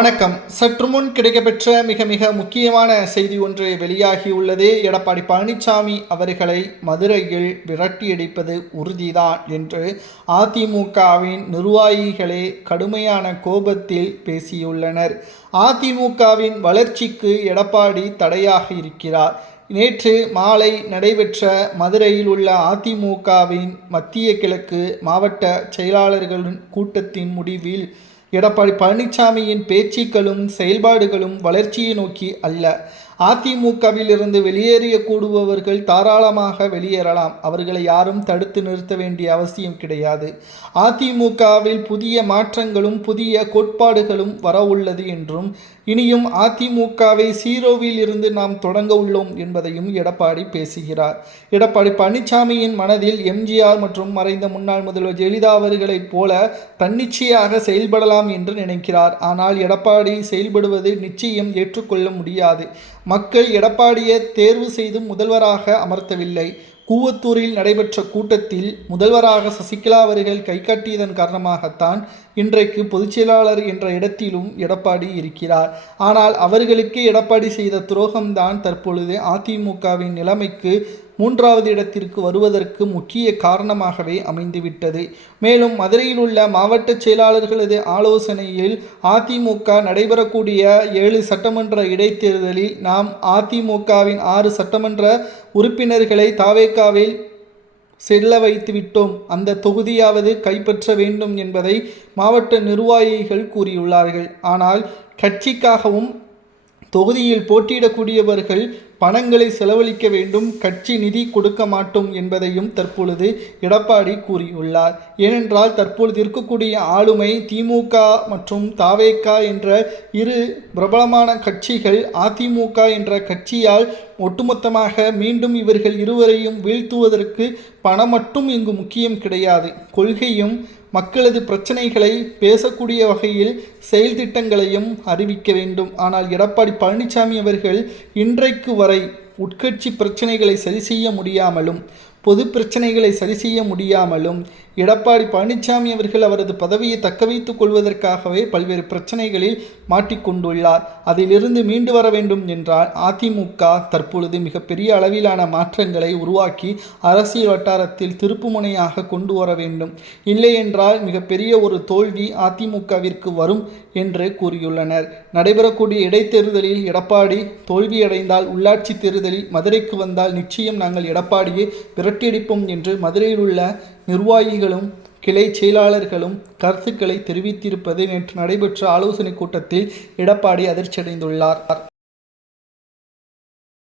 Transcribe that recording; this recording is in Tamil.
வணக்கம். சற்று முன் கிடைக்கப்பெற்ற மிக முக்கியமான செய்தி ஒன்று வெளியாகியுள்ளது. எடப்பாடி பழனிசாமி அவர்களை மதுரையில் விரட்டியடிப்பது உறுதிதான் என்று அதிமுகவின் நிர்வாகிகளே கடுமையான கோபத்தில் பேசியுள்ளனர். அதிமுகவின் வளர்ச்சிக்கு எடப்பாடி தடையாக இருக்கிறார். நேற்று மாலை நடைபெற்ற மதுரையில் உள்ள அதிமுகவின் மத்திய கிழக்கு மாவட்ட செயலாளர்களின் கூட்டத்தின் முடிவில் எடப்பாடி பழனிசாமியின் பேச்சுக்களும் செயல்பாடுகளும் வளர்ச்சியை நோக்கி அல்ல. அதிமுகவில் இருந்து வெளியேறக்கூடுபவர்கள் தாராளமாக வெளியேறலாம். அவர்களை யாரும் தடுத்து நிறுத்த வேண்டிய அவசியம் கிடையாது. அதிமுகவில் புதிய மாற்றங்களும் புதிய கோட்பாடுகளும் வர உள்ளது என்றும் இனியும் அதிமுகவை ஜீரோவில் இருந்து நாம் தொடங்க உள்ளோம் என்பதையும் எடப்பாடி பேசுகிறார். எடப்பாடி பழனிசாமியின் மனதில் எம்ஜிஆர் மற்றும் மறைந்த முன்னாள் முதல்வர் ஜெயலலிதா அவர்களைப் போல தன்னிச்சையாக செயல்படலாம் என்று நினைக்கிறார். ஆனால் எடப்பாடி செயல்படுவது நிச்சயம் ஏற்றுக்கொள்ள முடியாது. மக்கள் எடப்பாடியை தேர்வு செய்து முதல்வராக அமர்த்தவில்லை. கூவத்தூரில் நடைபெற்ற கூட்டத்தில் முதல்வராக சசிகலா அவர்கள் கைகாட்டியதன் காரணமாகத்தான் இன்றைக்கு பொதுச்செயலாளர் என்ற இடத்திலும் எடப்பாடி இருக்கிறார். ஆனால் அவர்களுக்கு எடப்பாடி செய்த துரோகம்தான் தற்பொழுது அதிமுகவின் நிலைமைக்கு 3வது இடத்திற்கு வருவதற்கு முக்கிய காரணமாகவே அமைந்துவிட்டது. மேலும் மதுரையில் உள்ள மாவட்ட செயலாளர்களது ஆலோசனையில் அதிமுக நடைபெறக்கூடிய 7 சட்டமன்ற இடைத்தேர்தலில் நாம் அதிமுகவின் 6 சட்டமன்ற உறுப்பினர்களை தாவேகாவில் செல்ல வைத்து விட்டோம். அந்த தொகுதியாவது கைப்பற்ற வேண்டும் என்பதை மாவட்ட நிர்வாகிகள் கூறியுள்ளார்கள். ஆனால் கட்சிக்காகவும் தொகுதியில் போட்டியிடக்கூடியவர்கள் பணங்களை செலவழிக்க வேண்டும், கட்சி நிதி கொடுக்க மாட்டோம் என்பதையும் தற்பொழுது எடப்பாடி கூறியுள்ளார். ஏனென்றால் தற்பொழுது இருக்கக்கூடிய ஆளுமை திமுக மற்றும் தாவேகா என்ற இரு பிரபலமான கட்சிகள் அதிமுக என்ற கட்சியால் ஒட்டுமொத்தமாக மீண்டும் இவர்கள் இருவரையும் வீழ்த்துவதற்கு பணம் மட்டும் இங்கு முக்கியம் கிடையாது. கொள்கையும் மக்களது பிரச்சனைகளை பேசக்கூடிய வகையில் செயல் திட்டங்களையும் அறிவிக்க வேண்டும். ஆனால் எடப்பாடி பழனிசாமி அவர்கள் இன்றைக்கு வரை உட்கட்சி பிரச்சனைகளை சரி செய்ய முடியாமலும் பொது பிரச்சனைகளை சரி செய்ய முடியாமலும் எடப்பாடி பழனிசாமி அவர்கள் அவரது பதவியை தக்க வைத்துக் கொள்வதற்காகவே பல்வேறு பிரச்சனைகளில் மாட்டிக்கொண்டுள்ளார். அதிலிருந்து மீண்டு வர வேண்டும் என்றால் அதிமுக தற்பொழுது மிகப்பெரிய அளவிலான மாற்றங்களை உருவாக்கி அரசியல் வட்டாரத்தில் திருப்புமுனையாக கொண்டு வர வேண்டும். இல்லை என்றால் மிகப்பெரிய ஒரு தோல்வி அதிமுகவிற்கு வரும் என்று கூறியுள்ளனர். நடைபெறக்கூடிய இடைத்தேர்தலில் எடப்பாடி தோல்வியடைந்தால் உள்ளாட்சி தேர்தலில் மதுரைக்கு வந்தால் நிச்சயம் நாங்கள் எடப்பாடியை விரட்டியடிப்போம் என்று மதுரையில் உள்ள நிர்வாகிகளும் கிளை செயலாளர்களும் கருத்துக்களை தெரிவித்திருப்பது நேற்று நடைபெற்ற ஆலோசனை கூட்டத்தில் எடப்பாடி அதிர்ச்சியடைந்துள்ளார்.